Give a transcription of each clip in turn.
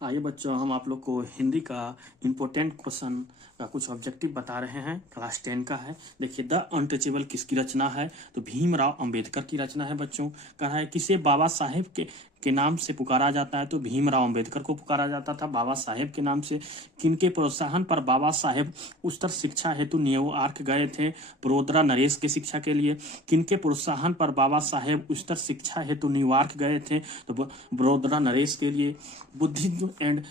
आइए बच्चों, हम आप लोग को हिंदी का इम्पोर्टेंट क्वेश्चन का कुछ ऑब्जेक्टिव बता रहे हैं। क्लास 10 का है। देखिए, द अनटचेबल किसकी रचना है? तो भीमराव अंबेडकर की रचना है बच्चों। कहा है किसे बाबा साहेब के नाम से पुकारा जाता है? तो भीमराव अंबेडकर को पुकारा जाता था बाबा साहेब के नाम से। किनके प्रोत्साहन पर बाबा साहेब उच्चतर शिक्षा हेतु न्यूयॉर्क गए थे? वडोदरा नरेश की शिक्षा के लिए। किनके प्रोत्साहन पर बाबा साहेब उच्चतर शिक्षा हेतु न्यूयॉर्क गए थे? तो वडोदरा नरेश के लिए। बुद्धिज्म एंड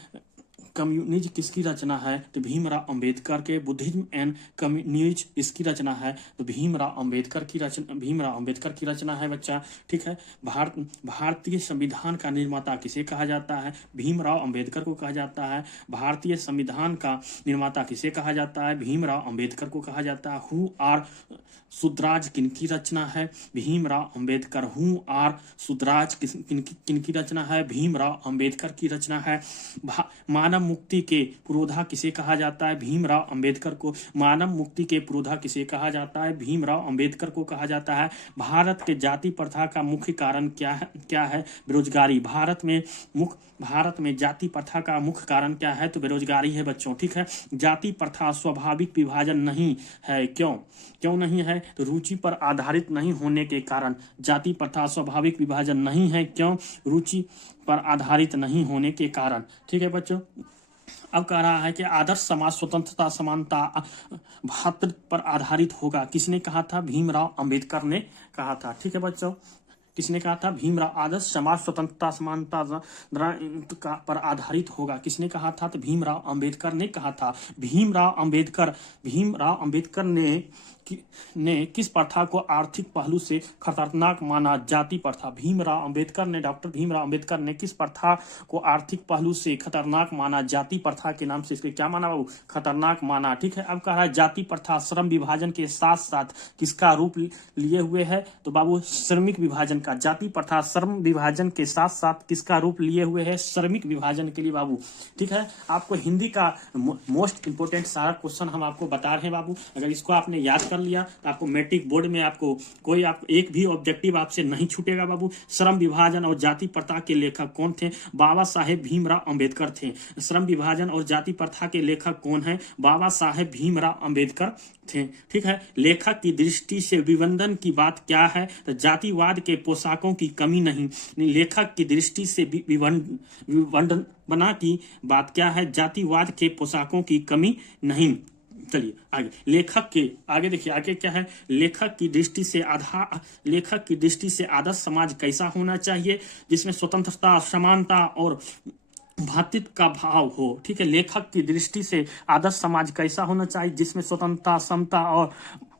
कम्युनिज्म किसकी रचना है? तो भीमराव अंबेडकर के। बुद्धिज्म एंड कम्युनिज्म इसकी रचना है? तो भीमराव अंबेडकर की रचना है बच्चा। ठीक है। भारतीय संविधान का निर्माता किसे कहा जाता है? भीमराव अंबेडकर को कहा जाता है। भारतीय संविधान का निर्माता किसे कहा जाता है? भीमराव अंबेडकर को कहा जाता है। हु आर सुद्राज किनकी रचना है? भीमराव अंबेडकर। हु आर सुद्राज किनकी रचना है? भीमराव अंबेडकर की रचना है। मानव मुक्ति के पुरोधा किसे कहा जाता है? भीमराव अंबेडकर को। मानव मुक्ति के पुरोधा किसे कहा जाता है? भीमराव अंबेडकर को कहा जाता है। भारत के जाति प्रथा का मुख्य कारण क्या है? बेरोजगारी। भारत में जाति प्रथा का मुख्य कारण क्या है? तो बेरोजगारी है बच्चों। ठीक है। जाति प्रथा स्वाभाविक विभाजन नहीं है। क्यों नहीं है? तो रुचि पर आधारित नहीं होने के कारण जाति प्रथा स्वाभाविक विभाजन नहीं है। क्यों? रुचि पर आधारित नहीं होने के कारण। ठीक है बच्चों। अब कह रहा है कि आदर्श समाज स्वतंत्रता, समानता, भ्रातृत्व पर आधारित होगा। किसने कहा था? भीमराव अंबेडकर ने कहा था। ठीक है बच्चों। किसने कहा था? भीमराव। आदर्श समाज स्वतंत्रता, समानता पर आधारित होगा। किसने कहा था? तो भीमराव अंबेडकर ने कहा था। भीमराव अंबेडकर ने किस प्रथा को आर्थिक पहलू से खतरनाक माना? जाति प्रथा। डॉक्टर भीमराव अंबेडकर ने किस प्रथा को आर्थिक पहलू से खतरनाक माना? जाति प्रथा के नाम से इसके क्या माना बाबू? खतरनाक माना। ठीक है। अब कह रहा है जाति प्रथा श्रम विभाजन के साथ साथ किसका रूप लिए हुए है? तो बाबू श्रमिक विभाजन का। जाति प्रथा श्रम विभाजन के साथ साथ किसका रूप लिए हुए है? श्रमिक विभाजन के लिए बाबू। ठीक है। आपको हिंदी का मोस्ट इंपोर्टेंट सारा क्वेश्चन हम आपको बता रहे हैं बाबू। अगर इसको आपने याद कर लिया तो आपको मैट्रिक बोर्ड में आपको एक भी ऑब्जेक्टिव आपसे नहीं छूटेगा बाबू। श्रम विभाजन और जाति प्रथा के लेखक कौन थे? बाबा साहेब भीमराव अंबेडकर थे। श्रम विभाजन और जाति प्रथा के लेखक कौन है? बाबा साहेब भीमराव अंबेडकर थे। ठीक है। लेखक की दृष्टि से विवंदन की बात क्या है? तो जातिवाद के पोशाकों की कमी नहीं। लेखक की दृष्टि से विवंदना की बात क्या है? जातिवाद के पोशाकों की कमी नहीं। चलिए आगे। लेखक के आगे देखिए, आगे क्या है? लेखक की दृष्टि से आदर्श समाज कैसा होना चाहिए? जिसमें स्वतंत्रता, समानता और भ्रातृत्व का भाव हो। ठीक है। लेखक की दृष्टि से आदर्श समाज कैसा होना चाहिए? जिसमें स्वतंत्रता, समता और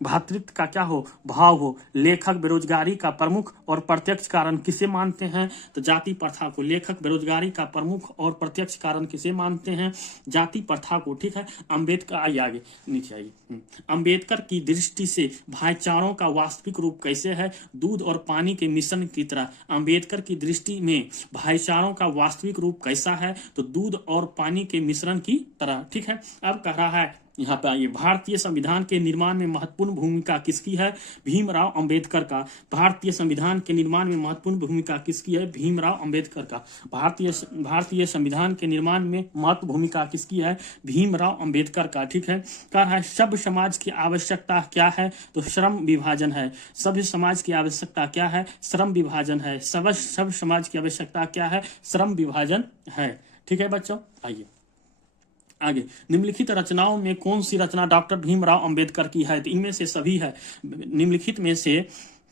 भ्रातृत्व का क्या हो? भाव हो। लेखक बेरोजगारी का प्रमुख और प्रत्यक्ष कारण किसे मानते हैं? तो जाति प्रथा को। लेखक बेरोजगारी का प्रमुख और प्रत्यक्ष कारण किसे मानते हैं? जाति प्रथा को। ठीक है। अंबेडकर आगे नीचे आइए। अंबेडकर की दृष्टि से भाईचारों का वास्तविक रूप कैसे है? दूध और पानी के मिश्रण की तरह। अंबेडकर की दृष्टि में भाईचारों का वास्तविक रूप कैसा है? तो दूध और पानी के मिश्रण की तरह। ठीक है। अब कह रहा है यहाँ पे आइए, भारतीय संविधान के निर्माण में महत्वपूर्ण भूमिका किसकी है? भीमराव अंबेडकर का। भारतीय संविधान के निर्माण में महत्वपूर्ण भूमिका किसकी है? भीमराव अंबेडकर का। भारतीय संविधान के निर्माण में महत्वपूर्ण भूमिका किसकी है? भीमराव अंबेडकर का। ठीक है। कह रहा है सभ्य समाज की आवश्यकता क्या है? तो श्रम विभाजन है। सभ्य समाज की आवश्यकता क्या है? श्रम विभाजन है। सभ्य समाज की आवश्यकता क्या है? श्रम विभाजन है। ठीक है बच्चों। आइए आगे। निम्नलिखित रचनाओं में कौन सी रचना डॉक्टर भीमराव अंबेडकर की है? तो इनमें से सभी है। निम्नलिखित में से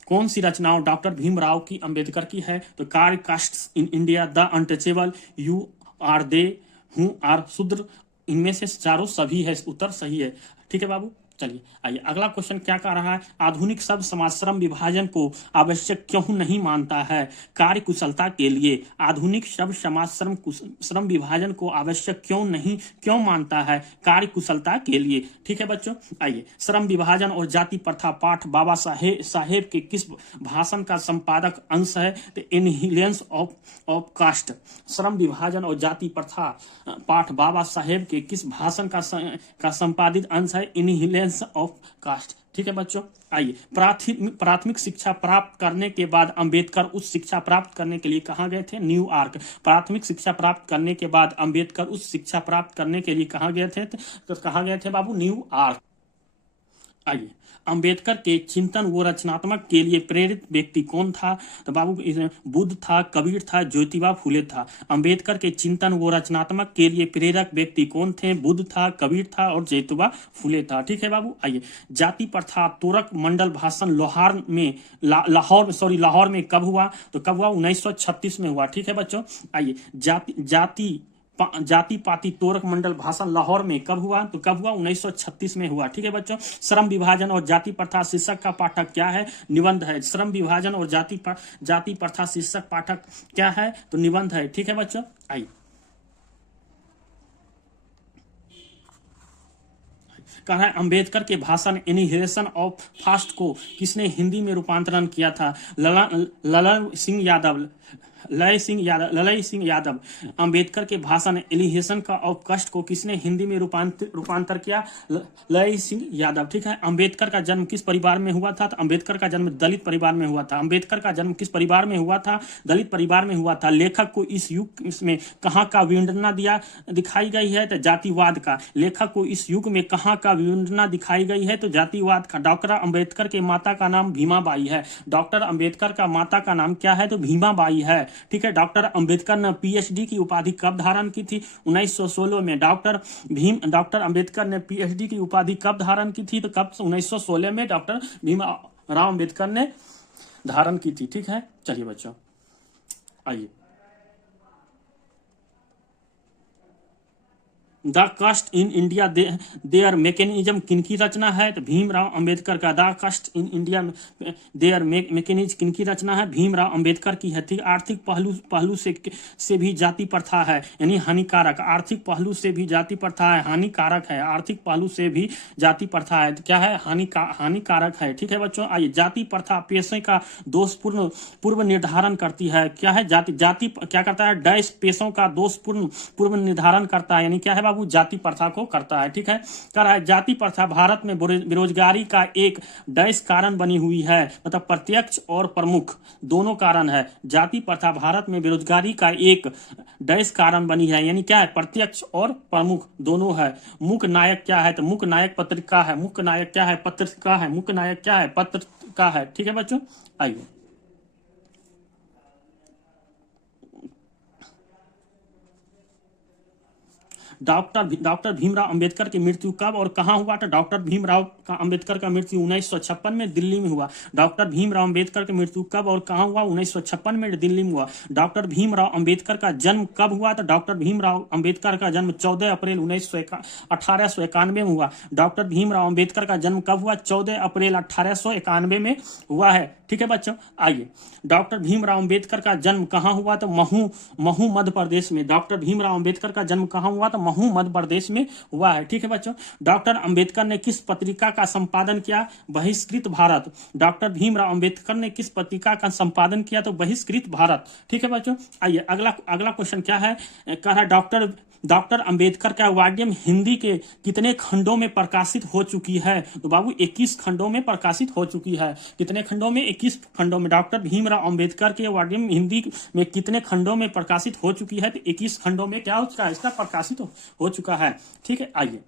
कौन सी रचनाओं डॉक्टर भीमराव की अंबेडकर की है? तो कार्य caste in India, the untouchable, you are they, who are Shudra. इनमें से चारों सभी है। उत्तर सही है। ठीक है बाबू। चलिए आइए, अगला क्वेश्चन क्या कह रहा है? आधुनिक सब समाज श्रम विभाजन को आवश्यक क्यों नहीं मानता है? कार्य कुशलता के लिए। आधुनिक सब समाज श्रम विभाजन को आवश्यक क्यों मानता है? कार्य कुशलता के लिए। ठीक है बच्चों। आइए, श्रम विभाजन और जाति प्रथा पाठ बाबा साहेब के किस भाषण का संपादक अंश है? तो इनहिलेंस ऑफ कास्ट। श्रम विभाजन और जाति प्रथा पाठ बाबा साहेब के किस भाषण का संपादित अंश है? इनहिलेंस ऑफ कास्ट। ठीक है बच्चों। आइए, प्राथमिक शिक्षा प्राप्त करने के बाद अंबेडकर उच्च शिक्षा प्राप्त करने के लिए कहाँ गए थे? न्यूयॉर्क। प्राथमिक शिक्षा प्राप्त करने के बाद अंबेडकर उच्च शिक्षा प्राप्त करने के लिए कहाँ गए थे? तो कहाँ गए थे बाबू? न्यूयॉर्क। आइए, अंबेडकर के चिंतन व रचनात्मक के लिए प्रेरित व्यक्ति कौन था? तो बाबू बुद्ध था, कबीर था, ज्योतिबा फुले था। अंबेडकर के चिंतन व रचनात्मक के लिए प्रेरक व्यक्ति कौन थे? बुद्ध था, कबीर था और ज्योतिबा फुले था। ठीक है बाबू। आइए, जाति प्रथा तोरक मंडल भाषण लाहौर में कब हुआ? तो कब हुआ? 1936 में हुआ। ठीक है बच्चों। आइए, जाति पाति तोरक मंडल भाषण लाहौर में कब हुआ? तो कब हुआ? 1936 में हुआ। ठीक है बच्चों। श्रम विभाजन और जाति प्रथा शीर्षक का पाठक क्या है? निबंध है। श्रम विभाजन और जाति प्रथा शीर्षक पाठक क्या है? तो निबंध है। ठीक है बच्चों। आइए, कहा है अंबेडकर के भाषण एनिहिलेशन ऑफ फास्ट को किसने हिंदी में रूपांतरण किया था? ललय सिंह यादव। अंबेडकर के भाषण एलिहेशन का ऑफ कस्ट को किसने हिंदी में रूपांतर किया? ललय सिंह यादव। ठीक है। अंबेडकर का जन्म किस परिवार में हुआ था? तो अंबेडकर का जन्म दलित परिवार में हुआ था। अंबेडकर का जन्म किस परिवार में हुआ था? दलित परिवार में हुआ था। लेखक को इस युग में कहाँ का विडंबना दिखाई गई है? तो जातिवाद का। लेखक को इस युग में कहाँ का विडंबना दिखाई गई है? तो जातिवाद का। डॉक्टर अंबेडकर के माता का नाम भीमाबाई है। डॉक्टर अंबेडकर का माता का नाम क्या है? तो भीमाबाई है। ठीक है। डॉक्टर अंबेडकर ने पीएचडी की उपाधि कब धारण की थी? 1916 में। डॉक्टर अंबेडकर ने पीएचडी की उपाधि कब धारण की थी? तो कब? 1916 में डॉक्टर भीमराव अंबेडकर ने धारण की थी। ठीक है। चलिए बच्चों, आइए, the caste in India their mechanism किनकी रचना है? तो भीमराव अंबेडकर का। The caste in India their mechanism किनकी रचना है? भीमराव अंबेडकर की है। ठीक। आर्थिक पहलू से भी जाति प्रथा है, यानी हानिकारक। आर्थिक पहलू से भी जाति प्रथा है, हानिकारक है। आर्थिक पहलू से भी जाति प्रथा है, क्या है? हानिकारक है। ठीक है बच्चों। आइए, जाति प्रथा पेशे का दोषपूर्ण पूर्व निर्धारण करती है। क्या है? जाति क्या करता है? डैश पेशों का दोषपूर्ण पूर्व निर्धारण करता है, यानी क्या है? जाति प्रथा को करता है। ठीक है। कर रहा है, जाति प्रथा भारत में बेरोजगारी का एक डैश कारण बनी हुई है, मतलब प्रत्यक्ष और प्रमुख दोनों कारण है। जाति प्रथा भारत में बेरोजगारी का एक डैश कारण बनी है, यानी क्या है? प्रत्यक्ष और प्रमुख दोनों है। मुख्य नायक क्या है? तो मुख्य नायक पत्रिका है। मुख्य नायक क्या है? पत्रिका है। मुख्य नायक क्या है? पत्रिका है। ठीक है बच्चों। आइए, डॉक्टर भीमराव अंबेडकर की मृत्यु कब और कहां हुआ? तो डॉक्टर भीमराव अंबेडकर का मृत्यु 1956 में दिल्ली में हुआ। डॉक्टर भीमराव अंबेडकर की मृत्यु कब और कहां हुआ? 1956 में दिल्ली में हुआ। डॉक्टर भीमराव अंबेडकर का जन्म कब हुआ? तो डॉक्टर भीमराव अंबेडकर का जन्म 14 अप्रैल 1891 में हुआ। डॉक्टर भीमराव अंबेडकर का जन्म कब हुआ? 14 अप्रैल 1891 में हुआ है। ठीक है बच्चों। आइए, डॉक्टर भीमराव अंबेडकर का जन्म कहाँ हुआ? तो महू मध्य प्रदेश में। डॉक्टर भीमराव अंबेडकर का जन्म कहाँ हुआ? तो महू मध्य प्रदेश में हुआ है। ठीक है बच्चों। डॉक्टर अंबेडकर ने किस पत्रिका का संपादन किया? बहिष्कृत भारत। डॉक्टर भीमराव अंबेडकर ने किस पत्रिका का संपादन किया? तो बहिष्कृत भारत। ठीक है बच्चों। आइए, अगला क्वेश्चन क्या है? कह रहा है डॉक्टर अंबेडकर का वाग्यम हिंदी के कितने खंडों में प्रकाशित हो चुकी है? तो बाबू 21 खंडों में प्रकाशित हो चुकी है। कितने खंडों में? 21 खंडों में। डॉक्टर भीमराव अंबेडकर के वाग्यम हिंदी में कितने खंडों में प्रकाशित हो चुकी है? तो 21 खंडों में क्या हो चुका है? इसका प्रकाशित हो चुका है। ठीक है। आइए,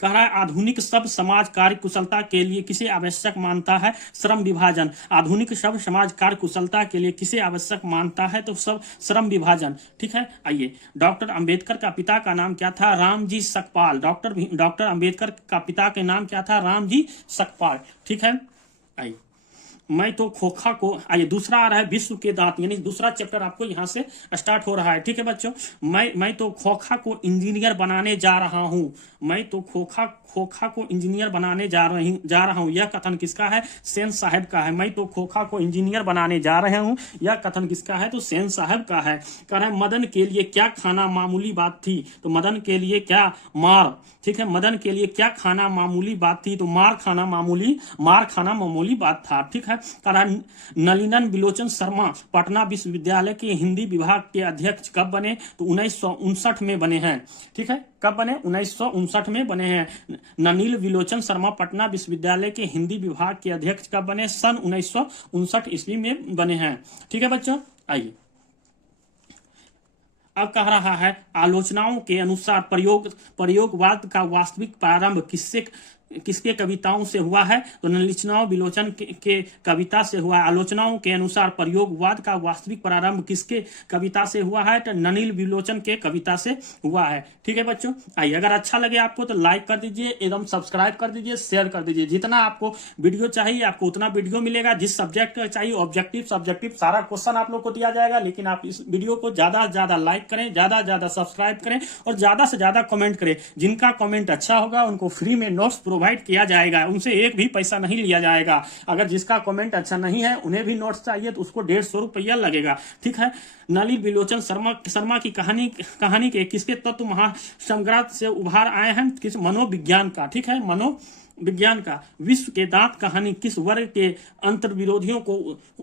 कह रहा है आधुनिक शब्द समाज कार्य कुशलता के लिए किसे आवश्यक मानता है? श्रम विभाजन। आधुनिक शब्द समाज कार्य कुशलता के लिए किसे आवश्यक मानता है? तो सब श्रम विभाजन। ठीक है। आइए, डॉक्टर अंबेडकर का पिता का नाम क्या था? रामजी सकपाल। डॉक्टर अंबेडकर का पिता के नाम क्या था? रामजी सकपाल। ठीक है। आइए, मैं तो खोखा को। आइए, दूसरा आ रहा है विश्व के दांत, यानी दूसरा चैप्टर आपको यहाँ से स्टार्ट हो रहा है। ठीक है बच्चों। मैं तो खोखा को इंजीनियर बनाने जा रहा हूँ। मैं तो खोखा को इंजीनियर बनाने जा रहा हूँ। यह कथन किसका है? सेन साहब का है। मैं तो खोखा को इंजीनियर बनाने जा रहे हूँ, यह कथन किसका है? तो सेन साहब का है। कह रहे हैं मदन के लिए क्या खाना मामूली बात थी? तो मदन के लिए क्या? मार। ठीक है। मदन के लिए क्या खाना मामूली बात थी? तो मार खाना मामूली बात था। ठीक है। है। कहा नलिनन बिलोचन शर्मा पटना विश्वविद्यालय के हिंदी विभाग के अध्यक्ष कब बने, तो 1959 में बने हैं। ठीक है, कब बने, 1959 में बने हैं। नलिन बिलोचन शर्मा पटना विश्वविद्यालय के हिंदी विभाग के अध्यक्ष कब बने, सन 1959 ईस्वी में बने हैं। ठीक है बच्चों, आइए अब कह रहा है आलोचनाओं के अनुसार प्रयोगवाद का वास्तविक प्रारंभ किसके कविताओं से हुआ है, तो नलिनों बिलोचन के कविता से हुआ। आलोचनाओं के अनुसार प्रयोगवाद का वास्तविक प्रारंभ किसके कविता से हुआ है, तो नलिन बिलोचन के कविता से हुआ है। ठीक है बच्चों, आइए अगर अच्छा लगे आपको तो लाइक कर दीजिए, एकदम सब्सक्राइब कर दीजिए, शेयर कर दीजिए। जितना आपको वीडियो चाहिए आपको उतना वीडियो मिलेगा। जिस सब्जेक्ट का चाहिए ऑब्जेक्टिव सब्जेक्टिव सारा क्वेश्चन आप लोग को दिया जाएगा। लेकिन आप इस वीडियो को ज्यादा से ज्यादा लाइक करें, ज्यादा से ज्यादा सब्सक्राइब करें और ज्यादा से ज्यादा कमेंट करें। जिनका कमेंट अच्छा होगा उनको फ्री में नोट्स प्रोवाइड किया जाएगा, उनसे एक भी पैसा नहीं लिया जाएगा। अगर जिसका कमेंट अच्छा नहीं है उन्हें भी नोट्स चाहिए तो उसको 150 रुपया लगेगा। ठीक है, नलिन बिलोचन शर्मा की कहानी के किसके तत्व महासंग्राम से उभार आए हैं, किस मनोविज्ञान का। ठीक है, मनोविज्ञान का। विश्व के दांत कहानी किस वर्ग के अंतर्विरोधियों को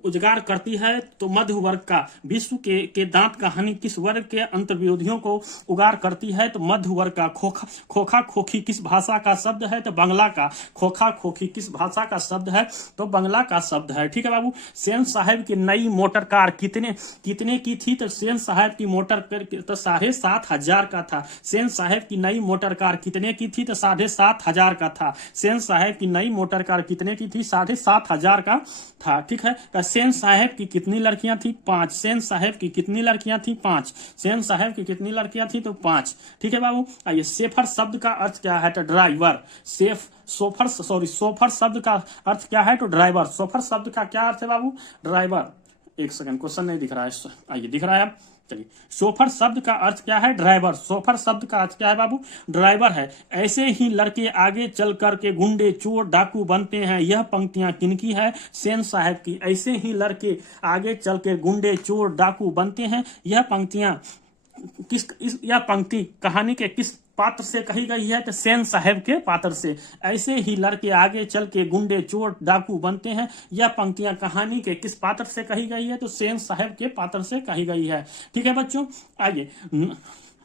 उजागर करती है, तो मध्य वर्ग का। विश्व के दांत कहानी किस वर्ग के अंतर्विरोधियों को उजागर करती है, तो मध्य वर्ग का। खोखा खोखी किस भाषा का शब्द है, तो बंगला का। खोखा खोखी किस भाषा का शब्द है, तो बंगला का शब्द है। ठीक है बाबू, सेन साहब की नई मोटर कार कितने की थी, तो सेन साहब की मोटर तो 7,500 का था। सेन साहब की नई मोटर कार कितने की थी, तो 7,500 का था। सेन साहब की नई मोटर कार कितने की थी, 7,500 का था। ठीक है, सेन साहब की कितनी लड़कियां थी, 5। सेन साहब की कितनी लड़कियां थी, 5। सेन साहब की कितनी लड़कियां थी, तो 5। ठीक है बाबू, आइए शेफर शब्द का अर्थ क्या है, तो ड्राइवर। सोफर शब्द का अर्थ क्या है, तो ड्राइवर। सोफर शब्द का क्या अर्थ है बाबू, ड्राइवर। एक सेकंड, क्वेश्चन नहीं दिख रहा है, आइए दिख रहा है अब। चलिए, सोफर शब्द का अर्थ क्या है, ड्राइवर। सोफर शब्द का अर्थ क्या है बाबू, ड्राइवर है। ऐसे ही लड़के आगे चल कर के गुंडे चोर डाकू बनते हैं, यह पंक्तियां किनकी है, सेन साहब की। ऐसे ही लड़के आगे चल के गुंडे चोर डाकू बनते हैं, यह पंक्तियां यह पंक्ति कहानी के किस पात्र से कही गई है, तो सेन साहब के पात्र से। ऐसे ही लड़के आगे चल के गुंडे चोर डाकू बनते हैं, यह पंक्तियां कहानी के किस पात्र से कही गई है, तो सेन साहब के पात्र से कही गई है। ठीक है बच्चों, आइए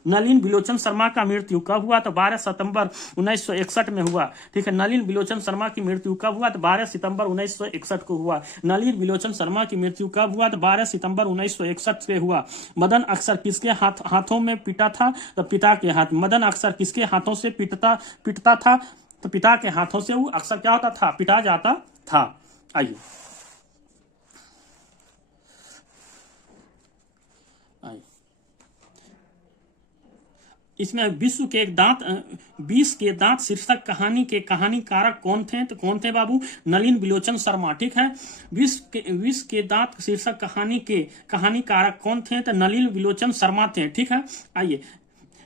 नलिन बिलोचन शर्मा का मृत्यु कब हुआ, तो 12 सितंबर 1961 में हुआ। ठीक है, नलिन बिलोचन शर्मा की मृत्यु कब हुआ, तो 12 सितंबर 1961 को हुआ। नलिन बिलोचन शर्मा की मृत्यु कब हुआ, तो 12 सितंबर 1961 से हुआ। मदन अक्सर किसके हाथों में पीटा था, तो पिता के हाथ। मदन अक्सर किसके हाथों से पीटता था, तो पिता के हाथों से वो अक्सर क्या होता था, पिटा जाता था। आइए इसमें विश्व के दांत शीर्षक कहानी के कहानीकारक कौन थे, तो कौन थे बाबू, नलिन बिलोचन शर्मा। ठीक है, विश्व के दांत शीर्षक कहानी के कहानीकारक कौन थे, तो नलिन बिलोचन शर्मा थे। ठीक है, आइए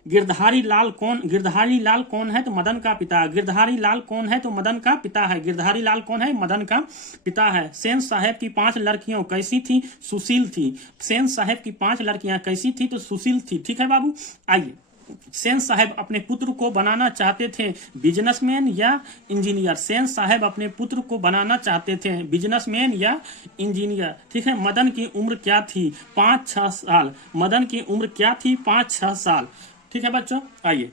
गिरधारी लाल कौन है, तो मदन का पिता। गिरधारी लाल कौन है, तो मदन का पिता है। गिरधारी लाल कौन है, मदन का पिता है। सेन साहब की 5 लड़कियां कैसी थी, सुशील थी। सेन साहब की 5 लड़कियां कैसी थी, तो सुशील थी। ठीक है बाबू, आइए सेन साहब अपने पुत्र को बनाना चाहते थे बिजनेसमैन या इंजीनियर। सेन साहब अपने पुत्र को बनाना चाहते थे बिजनेसमैन या इंजीनियर। ठीक है, मदन की उम्र क्या थी, 5-6 साल। मदन की उम्र क्या थी, 5-6 साल। ठीक है बच्चों, आइए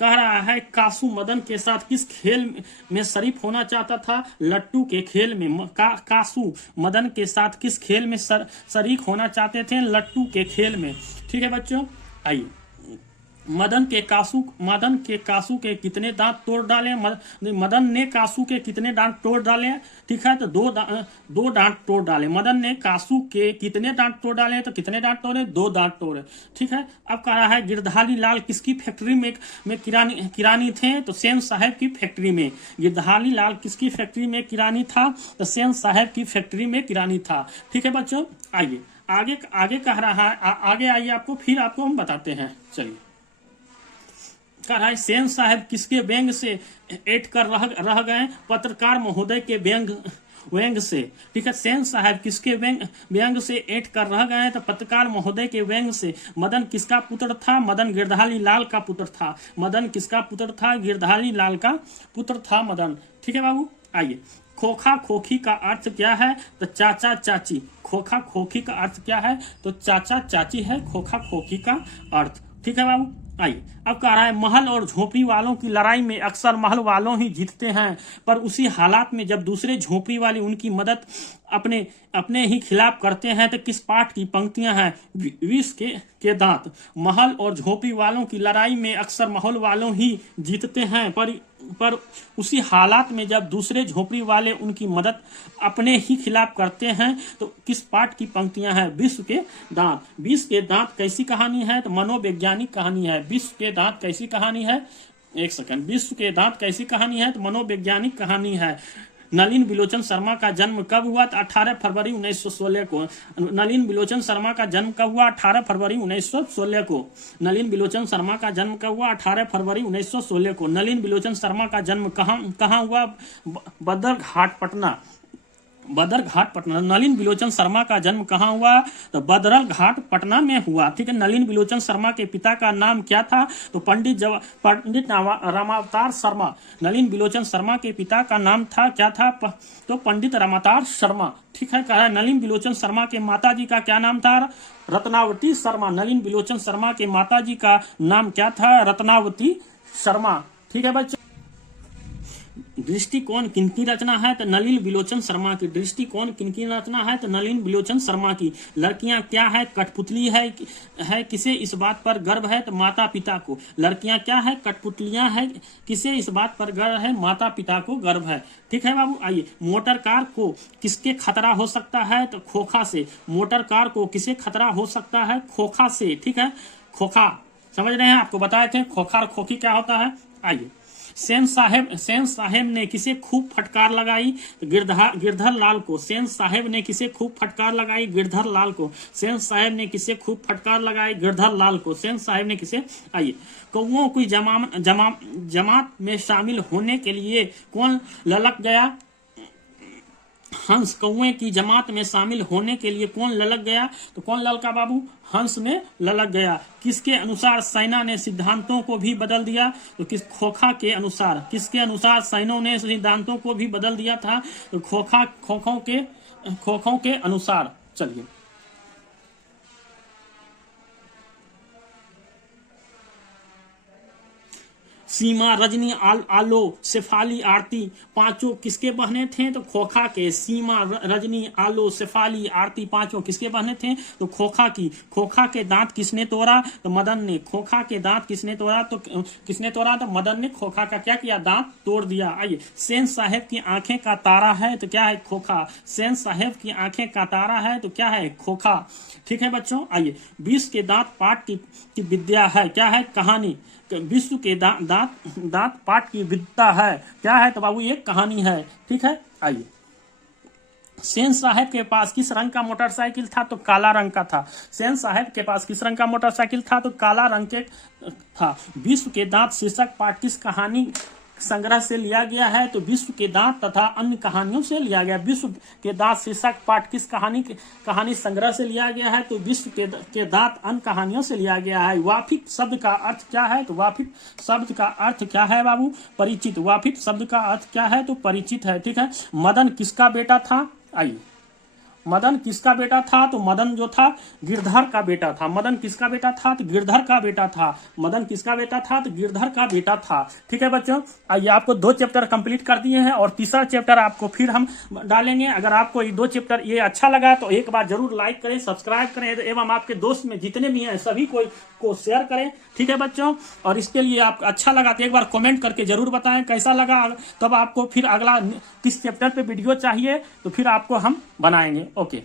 कह रहा है कासू मदन के साथ किस खेल में शरीक होना चाहता था, लट्टू के खेल में। कासू मदन के साथ किस खेल में शरीक होना चाहते थे, लट्टू के खेल में। ठीक है बच्चों, आइए मदन के कासू के कितने दांत तोड़ डाले, मदन ने कासू के कितने दांत तोड़ डाले। ठीक है, तो दो दांत तोड़ डाले। मदन ने कासू के कितने दांत तोड़ डाले, तो कितने दांत तोड़े, 2 दांत तोड़े। ठीक है, अब कह रहा है गिरधारी लाल किसकी फैक्ट्री में किरानी थे, तो सेन साहब की फैक्ट्री में। गिरधारी लाल किसकी फैक्ट्री में किरानी था, तो सेन साहब की फैक्ट्री में किरानी था। ठीक है बच्चों, आइए आगे कह रहा है, आगे आइए आपको फिर आपको हम बताते हैं। चलिए कह रहा है सेन साहब किसके व्यंग से ऐठ कर रह गए, पत्रकार महोदय के व्यंग से। ठीक है, सेन साहब किसके व्यंग से ऐठ कर रह गए, तो पत्रकार महोदय के व्यंग से। मदन किसका पुत्र था, मदन गिरधारी लाल का पुत्र था। मदन किसका पुत्र था, गिरधारी लाल का पुत्र था मदन। ठीक है बाबू, आइए, खोखा खोखी का अर्थ क्या है? तो चाचा चाची। खोखा खोखी का अर्थ क्या है? तो चाचा चाची है खोखा खोखी का अर्थ। ठीक है बाबू। आइए, अब कह रहा है महल और झोपड़ी वालों की लड़ाई में अक्सर महल वालों ही जीतते हैं, पर उसी हालात में जब दूसरे झोपड़ी वाले उनकी मदद अपने अपने ही खिलाफ करते हैं तो किस पाठ की पंक्तियां हैं? विष के दांत। महल और झोपड़ी वालों की लड़ाई में अक्सर महल वालों ही जीतते हैं, पर उसी हालात में जब दूसरे झोपड़ी वाले उनकी मदद अपने ही खिलाफ करते हैं तो किस पाठ की पंक्तियां हैं? विश्व के दांत। विश्व के दांत कैसी कहानी है? तो मनोवैज्ञानिक कहानी है। विश्व के दांत कैसी कहानी है? एक सेकंड। विश्व के दांत कैसी कहानी है? तो मनोवैज्ञानिक कहानी है। नलिन बिलोचन शर्मा का जन्म कब हुआ? तो 18 फरवरी 1916 को। नलिन बिलोचन शर्मा का जन्म कब हुआ? 18 फरवरी 1916 को। नलिन बिलोचन शर्मा का जन्म कब हुआ? 18 फरवरी 1916 को। नलिन बिलोचन शर्मा का जन्म कहाँ हुआ? बदरघाट, पटना। बदरघाट, पटना। नलिन बिलोचन शर्मा का जन्म कहाँ हुआ? तो बदरघाट, पटना में हुआ। ठीक है। नलिन बिलोचन शर्मा के पिता का नाम क्या था? तो पंडित रामावतार शर्मा। नलिन बिलोचन शर्मा के पिता का नाम था क्या था? तो पंडित रामावतार शर्मा। ठीक है। कहा नलिन बिलोचन शर्मा के माता जी का क्या नाम था? रत्नावती शर्मा। नलिन बिलोचन शर्मा के माता जी का नाम क्या था? रत्नावती शर्मा। ठीक है बच्चों। दृष्टिकोण किनकी रचना है? तो नलिन बिलोचन शर्मा की। दृष्टिकोण किनकी रचना है? तो नलिन बिलोचन शर्मा की। लड़कियां क्या है? कठपुतली है। किसे इस बात पर गर्व है? तो माता पिता को। लड़कियां क्या है? कठपुतलियां है। किसे इस बात पर गर्व है? माता पिता को गर्व है। ठीक है बाबू। आइए, मोटर कार को किसके खतरा हो सकता है? तो खोखा से। मोटर कार को किसे खतरा हो सकता है? खोखा से। ठीक है। खोखा समझ रहे हैं? आपको बताए थे खोखा और खोखी क्या होता है। आइए, सेन साहेब ने किसे खूब फटकार लगाई? गिरधर लाल को। सेन साहेब ने किसे खूब फटकार लगाई? गिरधर लाल को। सेन साहेब ने किसे खूब फटकार लगाई? गिरधर लाल को। सेन साहेब ने किसे? आइए, कौओं की जमात में शामिल होने के लिए कौन ललक गया? हंस। कौए की जमात में शामिल होने के लिए कौन ललक गया? तो कौन ललका बाबू? हंस ने ललक गया। किसके अनुसार सेना ने सिद्धांतों को भी बदल दिया? तो खोखा के अनुसार। किसके अनुसार सैनों ने सिद्धांतों को भी बदल दिया था? तो खोखों के अनुसार। चलिए, सीमा, रजनी, आलो, शेफाली, आरती पांचों किसके बहने थे? तो खोखा के। सीमा, रजनी, आलो, शेफाली, आरती पांचों किसके बहने थे? तो खोखा की। खोखा के दांत किसने तोड़ा? तो मदन ने। खोखा के दांत किसने तोड़ा? तो किसने तोड़ा? तो मदन ने खोखा का क्या किया? दांत तोड़ दिया। आइए, सेन साहेब की आंखें का तारा है तो क्या है? खोखा। सेन साहेब की आंखें का तारा है तो क्या है? खोखा। ठीक है बच्चों। आइए, विश्व के दांत पाठ की विद्या है। क्या है? कहानी। विश्व के दांत पाठ की विद्या है। क्या है? तो बाबू ये कहानी है। ठीक है। आइए, सेन साहेब के पास किस रंग का मोटरसाइकिल था? तो काला रंग का था। सेन साहेब के पास किस रंग का मोटरसाइकिल था? तो काला रंग के था। विश्व के दांत शीर्षक पाठ किस कहानी संग्रह से लिया गया है? तो विश्व के दांत तथा अन्य कहानियों से लिया गया। विश्व के दांत शीर्षक पाठ किस कहानी संग्रह से लिया गया है? तो विश्व के दांत अन्य कहानियों से लिया गया है। वाफिक शब्द का अर्थ क्या है? तो वाफिक शब्द का अर्थ क्या है बाबू? परिचित। वाफिक शब्द का अर्थ क्या है? तो परिचित है। ठीक है। मदन किसका बेटा था? आइए, मदन किसका बेटा था? तो मदन जो था गिरधर का बेटा था। मदन किसका बेटा था? तो गिरधर का बेटा था। मदन किसका बेटा था? तो गिरधर का बेटा था। ठीक है बच्चों। आइए, आपको 2 चैप्टर कंप्लीट कर दिए हैं और तीसरा चैप्टर आपको फिर हम डालेंगे। अगर आपको ये 2 चैप्टर ये अच्छा लगा तो एक बार जरूर लाइक करें, सब्सक्राइब करें एवं आपके दोस्त में जितने भी हैं सभी को शेयर करें। ठीक है बच्चों। और इसके लिए आपको अच्छा लगा तो एक बार कमेंट करके जरूर बताएं कैसा लगा। तब आपको फिर अगला किस चैप्टर पे वीडियो चाहिए तो फिर आपको हम बनाएंगे। ओके।